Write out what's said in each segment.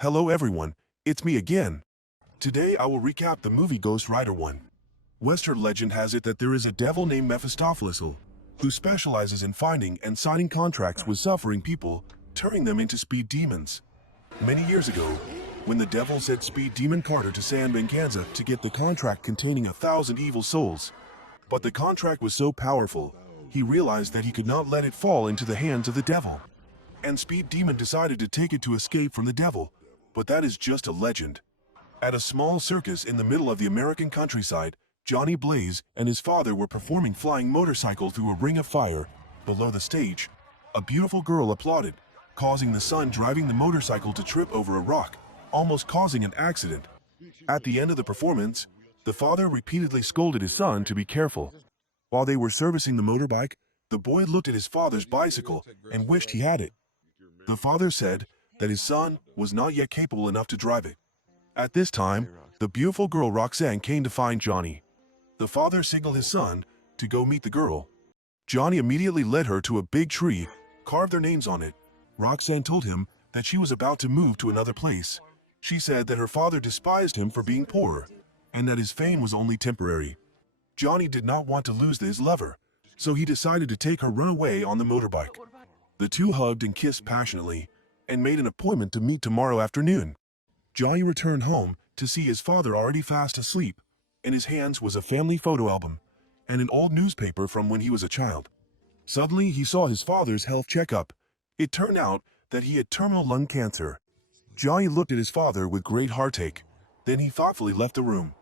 Hello everyone, it's me again. Today I will recap the movie Ghost Rider 1. Western legend has it that there is a devil named Mephistopheles who specializes in finding and signing contracts with suffering people, turning them into speed demons. Many years ago, when the devil sent speed demon Carter to San Bencanza to get the contract containing 1,000 evil souls, but the contract was so powerful, he realized that he could not let it fall into the hands of the devil. And Speed Demon decided to take it to escape from the devil, but that is just a legend. At a small circus in the middle of the American countryside, Johnny Blaze and his father were performing flying motorcycle through a ring of fire. Below the stage, a beautiful girl applauded, causing the son driving the motorcycle to trip over a rock, almost causing an accident. At the end of the performance, the father repeatedly scolded his son to be careful. While they were servicing the motorbike, the boy looked at his father's bicycle and wished he had it. The father said that his son was not yet capable enough to drive it. At this time, the beautiful girl Roxanne came to find Johnny. The father signaled his son to go meet the girl. Johnny immediately led her to a big tree, carved their names on it. Roxanne told him that she was about to move to another place. She said that her father despised him for being poor, and that his fame was only temporary. Johnny did not want to lose his lover, so he decided to take her run away on the motorbike. The two hugged and kissed passionately, and made an appointment to meet tomorrow afternoon. Johnny returned home to see his father already fast asleep. In his hands was a family photo album and an old newspaper from when he was a child. Suddenly, he saw his father's health checkup. It turned out that he had terminal lung cancer. Johnny looked at his father with great heartache. Then he thoughtfully left the room.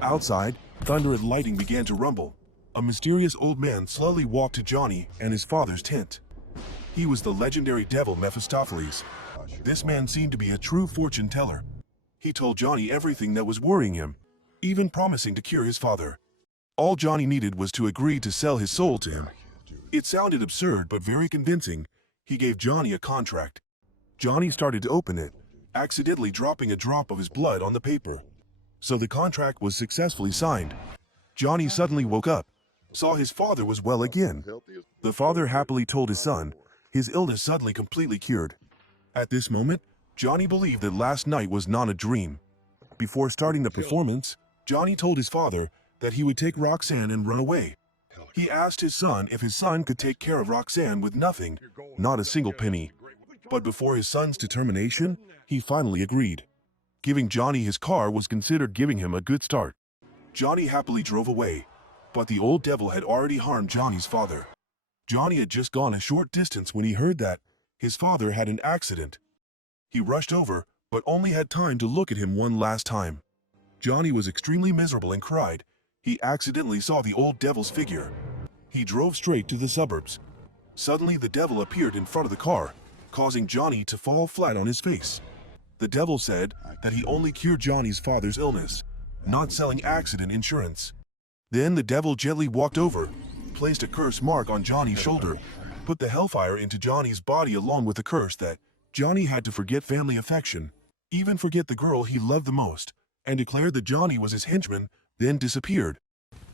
Outside, thunder and lightning began to rumble. A mysterious old man slowly walked to Johnny and his father's tent. He was the legendary devil Mephistopheles. This man seemed to be a true fortune teller. He told Johnny everything that was worrying him, even promising to cure his father. All Johnny needed was to agree to sell his soul to him. It sounded absurd but very convincing. He gave Johnny a contract. Johnny started to open it, accidentally dropping a drop of his blood on the paper. So the contract was successfully signed. Johnny suddenly woke up, saw his father was well again. The father happily told his son, his illness suddenly completely cured. At this moment, Johnny believed that last night was not a dream. Before starting the performance, Johnny told his father that he would take Roxanne and run away. He asked his son if his son could take care of Roxanne with nothing, not a single penny. But before his son's determination, he finally agreed. Giving Johnny his car was considered giving him a good start. Johnny happily drove away, but the old devil had already harmed Johnny's father. Johnny had just gone a short distance when he heard that his father had an accident. He rushed over, but only had time to look at him one last time. Johnny was extremely miserable and cried. He accidentally saw the old devil's figure. He drove straight to the suburbs. Suddenly the devil appeared in front of the car, causing Johnny to fall flat on his face. The devil said that he only cured Johnny's father's illness, not selling accident insurance. Then the devil gently walked over, placed a curse mark on Johnny's shoulder, put the hellfire into Johnny's body along with the curse that Johnny had to forget family affection, even forget the girl he loved the most, and declared that Johnny was his henchman, then disappeared.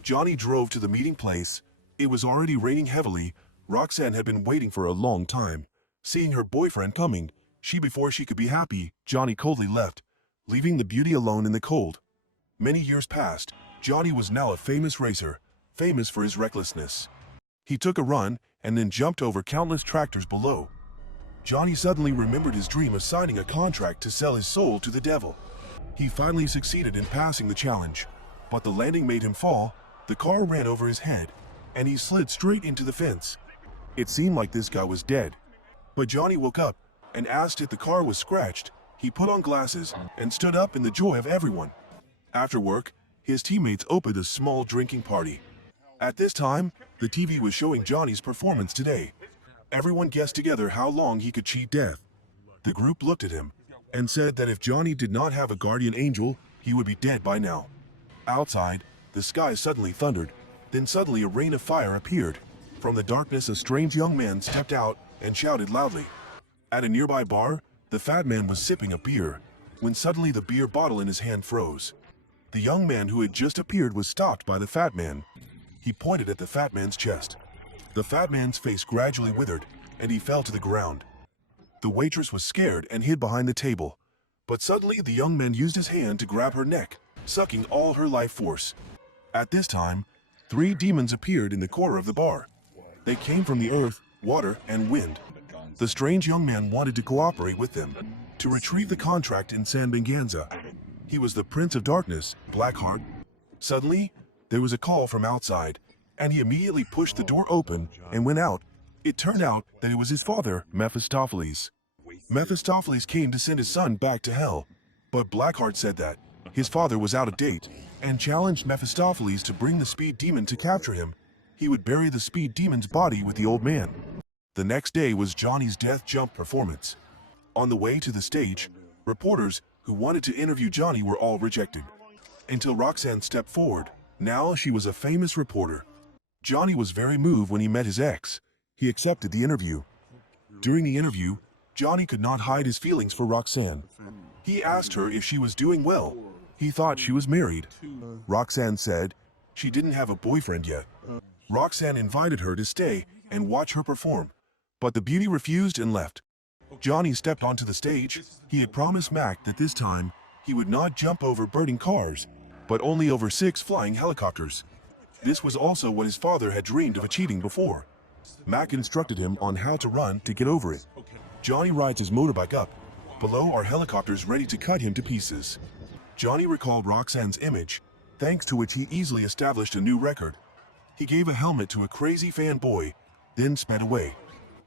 Johnny drove to the meeting place. It was already raining heavily. Roxanne had been waiting for a long time. Seeing her boyfriend coming, before she could be happy, Johnny coldly left, leaving the beauty alone in the cold. Many years passed. Johnny was now a famous racer, famous for his recklessness. He took a run and then jumped over countless tractors below. Johnny suddenly remembered his dream of signing a contract to sell his soul to the devil. He finally succeeded in passing the challenge, but the landing made him fall. The car ran over his head, and he slid straight into the fence. It seemed like this guy was dead. But Johnny woke up and asked if the car was scratched. He put on glasses and stood up in the joy of everyone. After work, his teammates opened a small drinking party. At this time, the TV was showing Johnny's performance today. Everyone guessed together how long he could cheat death. The group looked at him and said that if Johnny did not have a guardian angel, he would be dead by now. Outside, the sky suddenly thundered. Then suddenly a rain of fire appeared. From the darkness, a strange young man stepped out and shouted loudly. At a nearby bar, the fat man was sipping a beer, when suddenly the beer bottle in his hand froze. The young man who had just appeared was stopped by the fat man. He pointed at the fat man's chest. The fat man's face gradually withered, and he fell to the ground. The waitress was scared and hid behind the table, But suddenly the young man used his hand to grab her neck, sucking all her life force. At this time, 3 demons appeared in the corner of the bar. They came from the earth, water, and wind. The strange young man wanted to cooperate with them to retrieve the contract in San Venganza. He was the Prince of Darkness, Blackheart. Suddenly, there was a call from outside, and he immediately pushed the door open and went out. It turned out that it was his father, Mephistopheles. Mephistopheles came to send his son back to hell, but Blackheart said that his father was out of date and challenged Mephistopheles to bring the speed demon to capture him. He would bury the speed demon's body with the old man. The next day was Johnny's death jump performance. On the way to the stage, reporters who wanted to interview Johnny were all rejected, until Roxanne stepped forward. Now she was a famous reporter. Johnny was very moved when he met his ex. He accepted the interview. During the interview, Johnny could not hide his feelings for Roxanne. He asked her if she was doing well. He thought she was married. Roxanne said she didn't have a boyfriend yet. Roxanne invited her to stay and watch her perform, but the beauty refused and left. Johnny stepped onto the stage. He had promised Mac that this time he would not jump over burning cars, but only over 6 flying helicopters. This was also what his father had dreamed of achieving before. Mac instructed him on how to run to get over it. Johnny rides his motorbike up. Below are helicopters ready to cut him to pieces. Johnny recalled Roxanne's image, thanks to which he easily established a new record. He gave a helmet to a crazy fanboy, then sped away.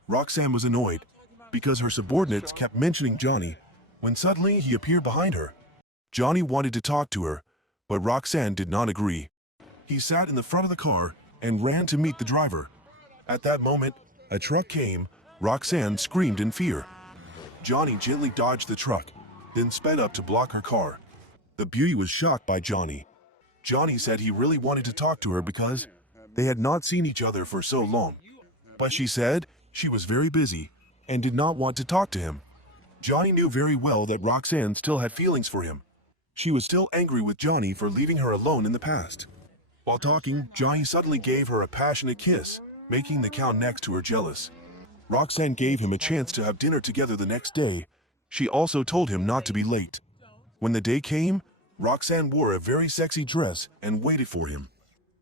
Roxanne was annoyed because her subordinates kept mentioning Johnny, when suddenly he appeared behind her. Johnny wanted to talk to her, but Roxanne did not agree. He sat in the front of the car and ran to meet the driver. At that moment, a truck came. Roxanne screamed in fear. Johnny gently dodged the truck, then sped up to block her car. The beauty was shocked by Johnny. Johnny said he really wanted to talk to her because they had not seen each other for so long. But she said she was very busy and did not want to talk to him. Johnny knew very well that Roxanne still had feelings for him. She was still angry with Johnny for leaving her alone in the past. While talking, Johnny suddenly gave her a passionate kiss, making the cow next to her jealous. Roxanne gave him a chance to have dinner together the next day. She also told him not to be late. When the day came, Roxanne wore a very sexy dress and waited for him.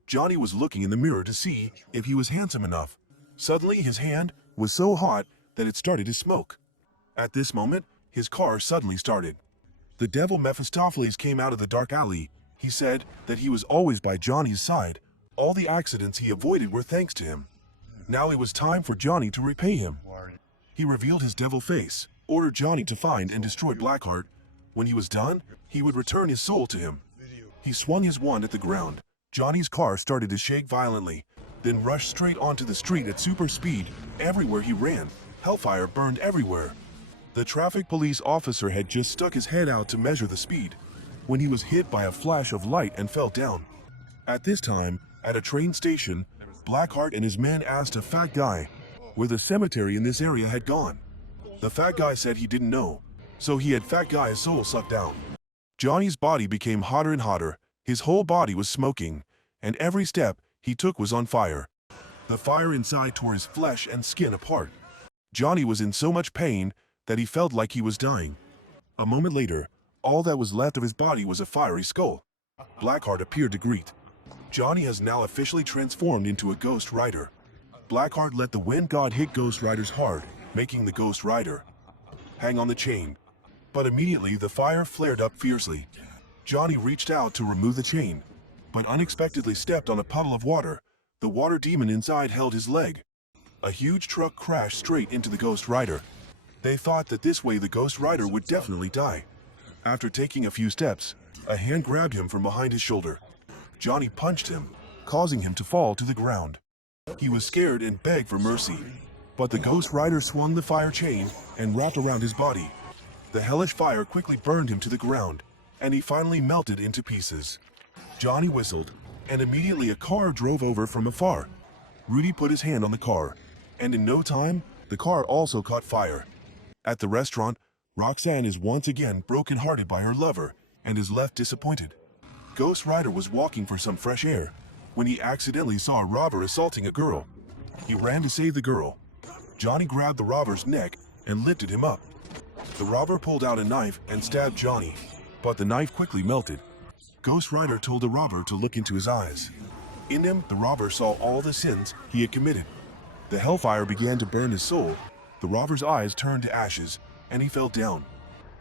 Johnny was looking in the mirror to see if he was handsome enough. Suddenly, his hand was so hot that it started to smoke. At this moment, his car suddenly started. The devil Mephistopheles came out of the dark alley. He said that he was always by Johnny's side. All the accidents he avoided were thanks to him. Now it was time for Johnny to repay him. He revealed his devil face, ordered Johnny to find and destroy Blackheart. When he was done, he would return his soul to him. He swung his wand at the ground. Johnny's car started to shake violently, then rushed straight onto the street at super speed. Everywhere he ran, hellfire burned everywhere. The traffic police officer had just stuck his head out to measure the speed, when he was hit by a flash of light and fell down. At this time, at a train station, Blackheart and his men asked a fat guy where the cemetery in this area had gone. The fat guy said he didn't know, so he had fat guy's soul sucked out. Johnny's body became hotter and hotter. His whole body was smoking, and every step he took was on fire. The fire inside tore his flesh and skin apart. Johnny was in so much pain that he felt like he was dying. A moment later, all that was left of his body was a fiery skull. Blackheart appeared to greet. Johnny has now officially transformed into a Ghost Rider. Blackheart let the wind god hit Ghost Riders hard, making the Ghost Rider hang on the chain. But immediately the fire flared up fiercely. Johnny reached out to remove the chain, but unexpectedly stepped on a puddle of water. The water demon inside held his leg. A huge truck crashed straight into the Ghost Rider. They thought that this way the Ghost Rider would definitely die. After taking a few steps, a hand grabbed him from behind his shoulder. Johnny punched him, causing him to fall to the ground. He was scared and begged for mercy, but the Ghost Rider swung the fire chain and wrapped around his body. The hellish fire quickly burned him to the ground, and he finally melted into pieces. Johnny whistled, and immediately a car drove over from afar. Rudy put his hand on the car, and in no time, the car also caught fire. At the restaurant, Roxanne is once again broken-hearted by her lover and is left disappointed. Ghost Rider was walking for some fresh air when he accidentally saw a robber assaulting a girl. He ran to save the girl. Johnny grabbed the robber's neck and lifted him up. The robber pulled out a knife and stabbed Johnny, but the knife quickly melted. Ghost Rider told the robber to look into his eyes. In them, the robber saw all the sins he had committed. The hellfire began to burn his soul. The robber's eyes turned to ashes, and he fell down.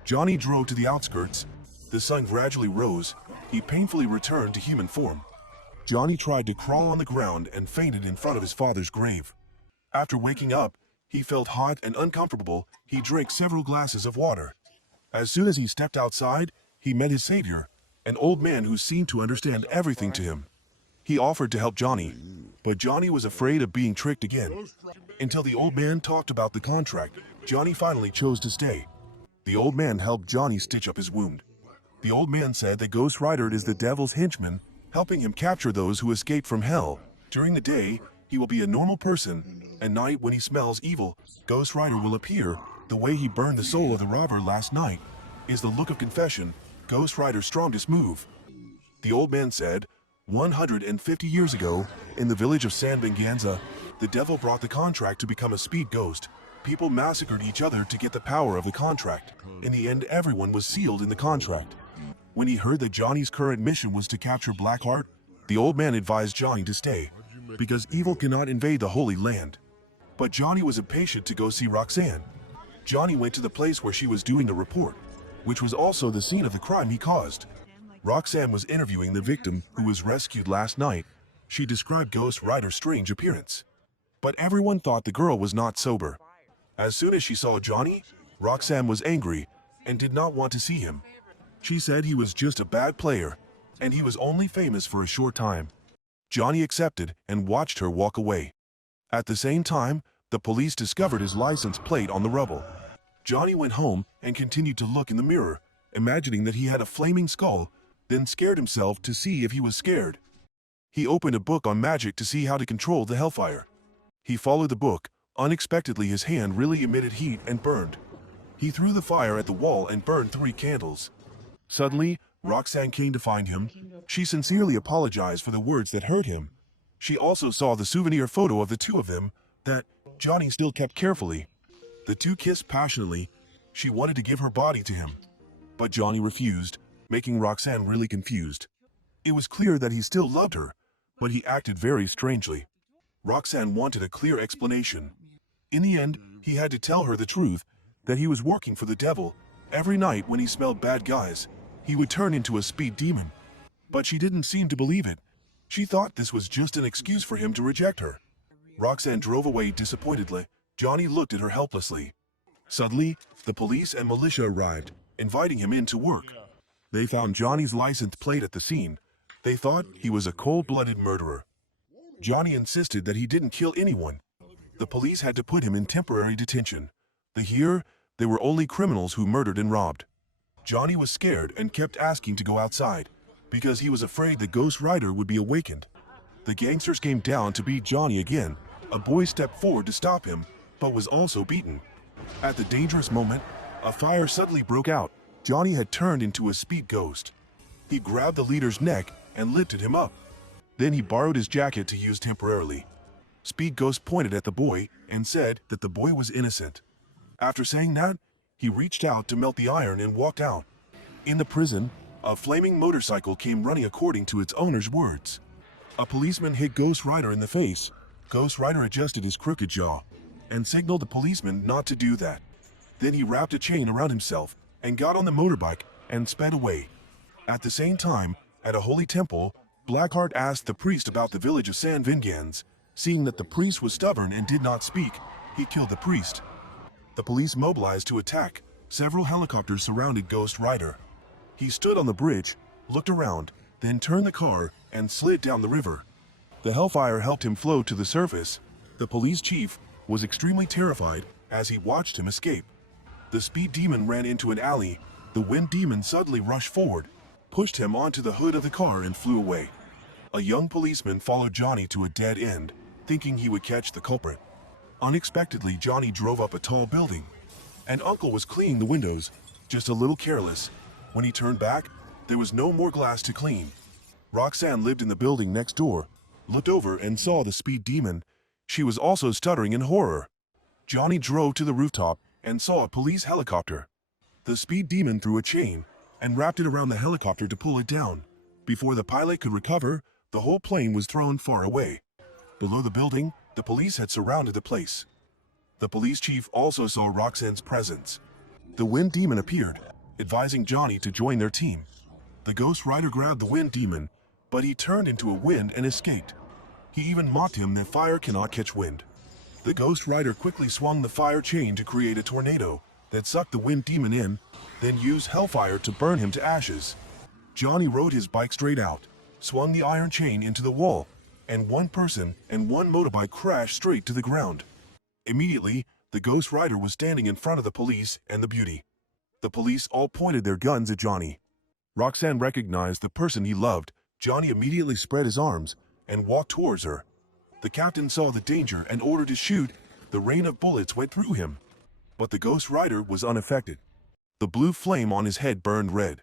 Johnny drove to the outskirts. The sun gradually rose. He painfully returned to human form. Johnny tried to crawl on the ground and fainted in front of his father's grave. After waking up, he felt hot and uncomfortable. He drank several glasses of water. As soon as he stepped outside, he met his savior, an old man who seemed to understand everything to him. He offered to help Johnny, but Johnny was afraid of being tricked again. Until the old man talked about the contract, Johnny finally chose to stay. The old man helped Johnny stitch up his wound. The old man said that Ghost Rider is the devil's henchman, helping him capture those who escape from hell. During the day, he will be a normal person. At night, when he smells evil, Ghost Rider will appear. The way he burned the soul of the robber last night is the look of confession, Ghost Rider's strongest move. The old man said, 150 years ago, in the village of San Venganza, the devil brought the contract to become a speed ghost. People massacred each other to get the power of the contract. In the end, everyone was sealed in the contract. When he heard that Johnny's current mission was to capture Blackheart, the old man advised Johnny to stay, because evil cannot invade the Holy Land. But Johnny was impatient to go see Roxanne. Johnny went to the place where she was doing the report, which was also the scene of the crime he caused. Roxanne was interviewing the victim who was rescued last night. She described Ghost Rider's strange appearance. But everyone thought the girl was not sober. As soon as she saw Johnny, Roxanne was angry and did not want to see him. She said he was just a bad player, and he was only famous for a short time. Johnny accepted and watched her walk away. At the same time, the police discovered his license plate on the rubble. Johnny went home and continued to look in the mirror, imagining that he had a flaming skull, then scared himself to see if he was scared. He opened a book on magic to see how to control the hellfire. He followed the book. Unexpectedly, his hand really emitted heat and burned. He threw the fire at the wall and burned 3 candles. Suddenly, Roxanne came to find him. She sincerely apologized for the words that hurt him. She also saw the souvenir photo of the two of them that Johnny still kept carefully. The two kissed passionately. She wanted to give her body to him, but Johnny refused, making Roxanne really confused. It was clear that he still loved her, but he acted very strangely. Roxanne wanted a clear explanation. In the end, he had to tell her the truth, that he was working for the devil. Every night when he smelled bad guys, he would turn into a speed demon. But she didn't seem to believe it. She thought this was just an excuse for him to reject her. Roxanne drove away disappointedly. Johnny looked at her helplessly. Suddenly, the police and militia arrived, inviting him in to work. They found Johnny's license plate at the scene. They thought he was a cold-blooded murderer. Johnny insisted that he didn't kill anyone. The police had to put him in temporary detention. Here, they were only criminals who murdered and robbed. Johnny was scared and kept asking to go outside, because he was afraid the Ghost Rider would be awakened. The gangsters came down to beat Johnny again. A boy stepped forward to stop him, but was also beaten. At the dangerous moment, a fire suddenly broke out. Johnny had turned into a speed ghost. He grabbed the leader's neck and lifted him up. Then he borrowed his jacket to use temporarily. Speed Ghost pointed at the boy and said that the boy was innocent. After saying that, he reached out to melt the iron and walked out. In the prison, a flaming motorcycle came running according to its owner's words. A policeman hit Ghost Rider in the face. Ghost Rider adjusted his crooked jaw and signaled the policeman not to do that. Then he wrapped a chain around himself and got on the motorbike and sped away. At the same time, at a holy temple, Blackheart asked the priest about the village of San Venganza. Seeing that the priest was stubborn and did not speak, he killed the priest. The police mobilized to attack. Several helicopters surrounded Ghost Rider. He stood on the bridge, looked around, then turned the car and slid down the river. The hellfire helped him float to the surface. The police chief was extremely terrified as he watched him escape. The speed demon ran into an alley. The wind demon suddenly rushed forward, pushed him onto the hood of the car and flew away. A young policeman followed Johnny to a dead end, thinking he would catch the culprit. Unexpectedly, Johnny drove up a tall building. An uncle was cleaning the windows, just a little careless. When he turned back, there was no more glass to clean. Roxanne lived in the building next door, looked over and saw the speed demon. She was also stuttering in horror. Johnny drove to the rooftop and saw a police helicopter. The speed demon threw a chain and wrapped it around the helicopter to pull it down. Before the pilot could recover, the whole plane was thrown far away. Below the building, the police had surrounded the place. The police chief also saw Roxanne's presence. The wind demon appeared, advising Johnny to join their team. The Ghost Rider grabbed the wind demon, but he turned into a wind and escaped. He even mocked him that fire cannot catch wind. The Ghost Rider quickly swung the fire chain to create a tornado that sucked the wind demon in, then used hellfire to burn him to ashes. Johnny rode his bike straight out, swung the iron chain into the wall, and one person and one motorbike crashed straight to the ground. Immediately, the Ghost Rider was standing in front of the police and the beauty. The police all pointed their guns at Johnny. Roxanne recognized the person he loved. Johnny immediately spread his arms and walked towards her. The captain saw the danger and ordered to shoot. The rain of bullets went through him. But the Ghost Rider was unaffected. The blue flame on his head burned red.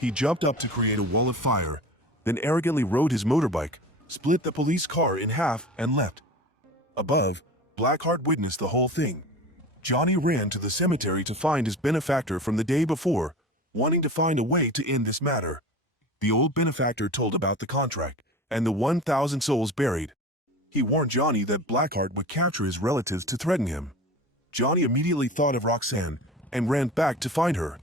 He jumped up to create a wall of fire, then arrogantly rode his motorbike, split the police car in half, and left. Above, Blackheart witnessed the whole thing. Johnny ran to the cemetery to find his benefactor from the day before, wanting to find a way to end this matter. The old benefactor told about the contract and the 1,000 souls buried. He warned Johnny that Blackheart would capture his relatives to threaten him. Johnny immediately thought of Roxanne and ran back to find her.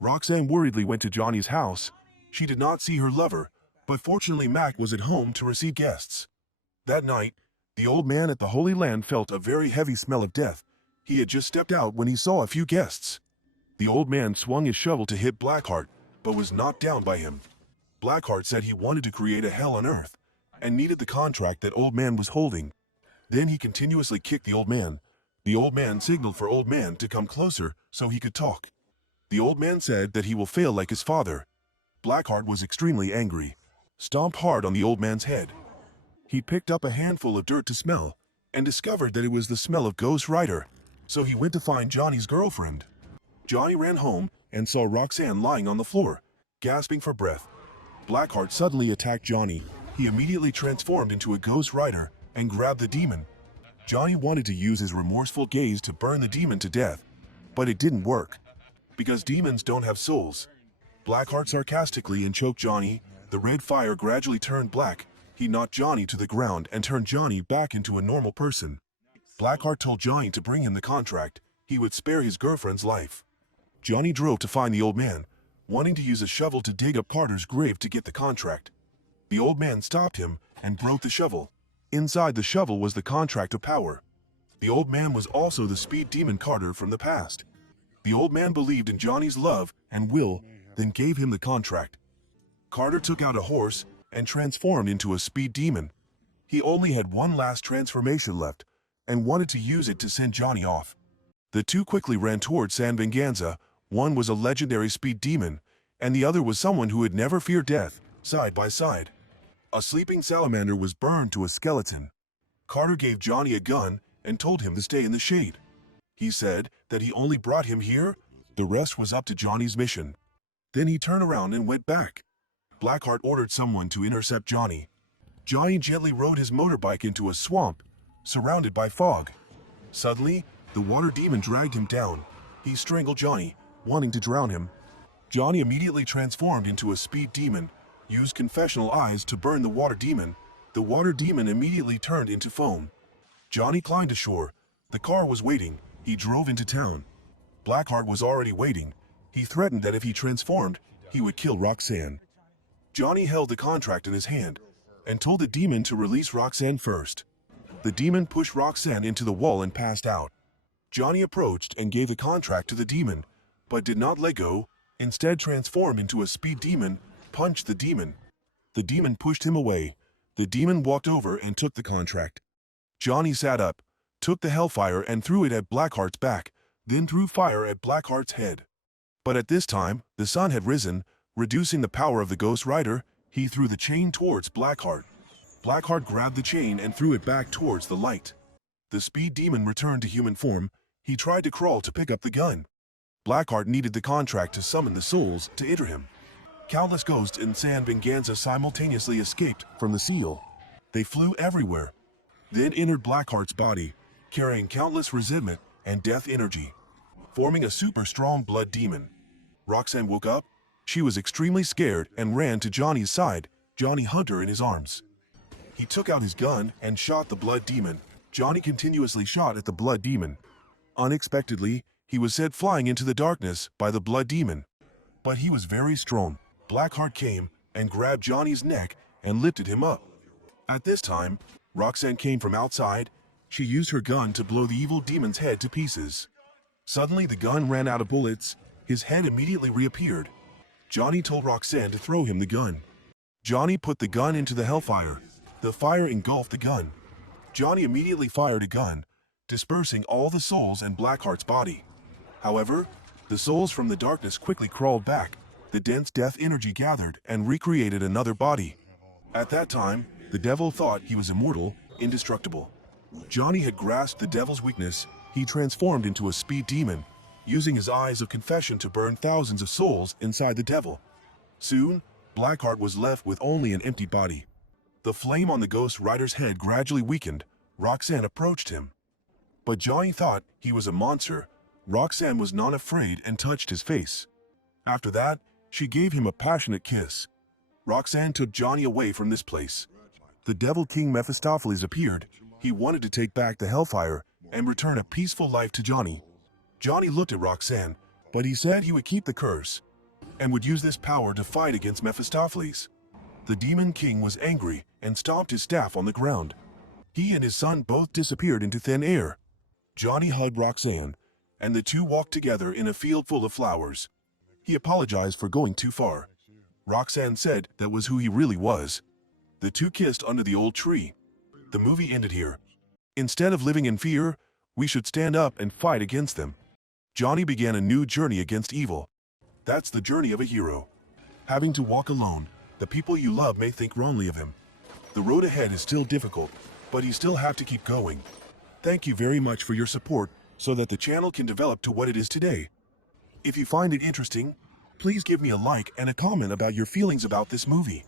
Roxanne worriedly went to Johnny's house. She did not see her lover, but fortunately Mac was at home to receive guests. That night, the old man at the Holy Land felt a very heavy smell of death. He had just stepped out when he saw a few guests. The old man swung his shovel to hit Blackheart, but was knocked down by him. Blackheart said he wanted to create a hell on earth and needed the contract that old man was holding. Then he continuously kicked the old man. The old man signaled for old man to come closer so he could talk. The old man said that he will fail like his father. Blackheart was extremely angry, stomped hard on the old man's head. He picked up a handful of dirt to smell and discovered that it was the smell of Ghost Rider, so he went to find Johnny's girlfriend. Johnny ran home and saw Roxanne lying on the floor, gasping for breath. Blackheart suddenly attacked Johnny. He immediately transformed into a Ghost Rider and grabbed the demon. Johnny wanted to use his remorseful gaze to burn the demon to death, but it didn't work, because demons don't have souls. Blackheart sarcastically and choked Johnny. The red fire gradually turned black. He knocked Johnny to the ground and turned Johnny back into a normal person. Blackheart told Johnny to bring him the contract. He would spare his girlfriend's life. Johnny drove to find the old man, wanting to use a shovel to dig up Carter's grave to get the contract. The old man stopped him and broke the shovel. Inside the shovel was the contract of power. The old man was also the speed demon Carter from the past. The old man believed in Johnny's love and will, then gave him the contract. Carter took out a horse and transformed into a speed demon. He only had one last transformation left and wanted to use it to send Johnny off. The two quickly ran towards San Venganza. One was a legendary speed demon, and the other was someone who had never feared death, side by side. A sleeping salamander was burned to a skeleton. Carter gave Johnny a gun and told him to stay in the shade. He said that he only brought him here. The rest was up to Johnny's mission. Then he turned around and went back. Blackheart ordered someone to intercept Johnny. Johnny gently rode his motorbike into a swamp, surrounded by fog. Suddenly, the water demon dragged him down. He strangled Johnny, wanting to drown him. Johnny immediately transformed into a speed demon, used confessional eyes to burn the water demon. The water demon immediately turned into foam. Johnny climbed ashore. The car was waiting. He drove into town. Blackheart was already waiting. He threatened that if he transformed, he would kill Roxanne. Johnny held the contract in his hand and told the demon to release Roxanne first. The demon pushed Roxanne into the wall and passed out. Johnny approached and gave the contract to the demon, but did not let go. Instead transformed into a speed demon, punched the demon. The demon pushed him away. The demon walked over and took the contract. Johnny sat up, took the hellfire and threw it at Blackheart's back, then threw fire at Blackheart's head. But at this time, the sun had risen, reducing the power of the Ghost Rider. He threw the chain towards Blackheart. Blackheart grabbed the chain and threw it back towards the light. The speed demon returned to human form. He tried to crawl to pick up the gun. Blackheart needed the contract to summon the souls to enter him. Countless ghosts in San Venganza simultaneously escaped from the seal. They flew everywhere, then entered Blackheart's body, carrying countless resentment and death energy, forming a super strong blood demon. Roxanne woke up. She was extremely scared and ran to Johnny's side. Johnny hugged her in his arms. He took out his gun and shot the blood demon. Johnny continuously shot at the blood demon. Unexpectedly, he was sent flying into the darkness by the blood demon. But he was very strong. Blackheart came and grabbed Johnny's neck and lifted him up. At this time, Roxanne came from outside. She used her gun to blow the evil demon's head to pieces. Suddenly, the gun ran out of bullets. His head immediately reappeared. Johnny told Roxanne to throw him the gun. Johnny put the gun into the hellfire. The fire engulfed the gun. Johnny immediately fired a gun, dispersing all the souls in Blackheart's body. However, the souls from the darkness quickly crawled back. The dense death energy gathered and recreated another body. At that time, the devil thought he was immortal, indestructible. Johnny had grasped the devil's weakness. He transformed into a speed demon, using his eyes of confession to burn thousands of souls inside the devil. Soon, Blackheart was left with only an empty body. The flame on the Ghost Rider's head gradually weakened. Roxanne approached him. But Johnny thought he was a monster. Roxanne was not afraid and touched his face. After that, she gave him a passionate kiss. Roxanne took Johnny away from this place. The Devil King Mephistopheles appeared. He wanted to take back the hellfire and return a peaceful life to Johnny. Johnny looked at Roxanne, but he said he would keep the curse and would use this power to fight against Mephistopheles. The Demon King was angry and stomped his staff on the ground. He and his son both disappeared into thin air. Johnny hugged Roxanne, and the two walked together in a field full of flowers. He apologized for going too far. Roxanne said that was who he really was. The two kissed under the old tree. The movie ended here. Instead of living in fear, we should stand up and fight against them. Johnny began a new journey against evil. That's the journey of a hero. Having to walk alone, the people you love may think wrongly of him. The road ahead is still difficult, but you still have to keep going. Thank you very much for your support so that the channel can develop to what it is today. If you find it interesting, please give me a like and a comment about your feelings about this movie.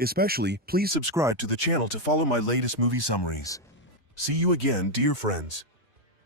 Especially, please subscribe to the channel to follow my latest movie summaries. See you again, dear friends.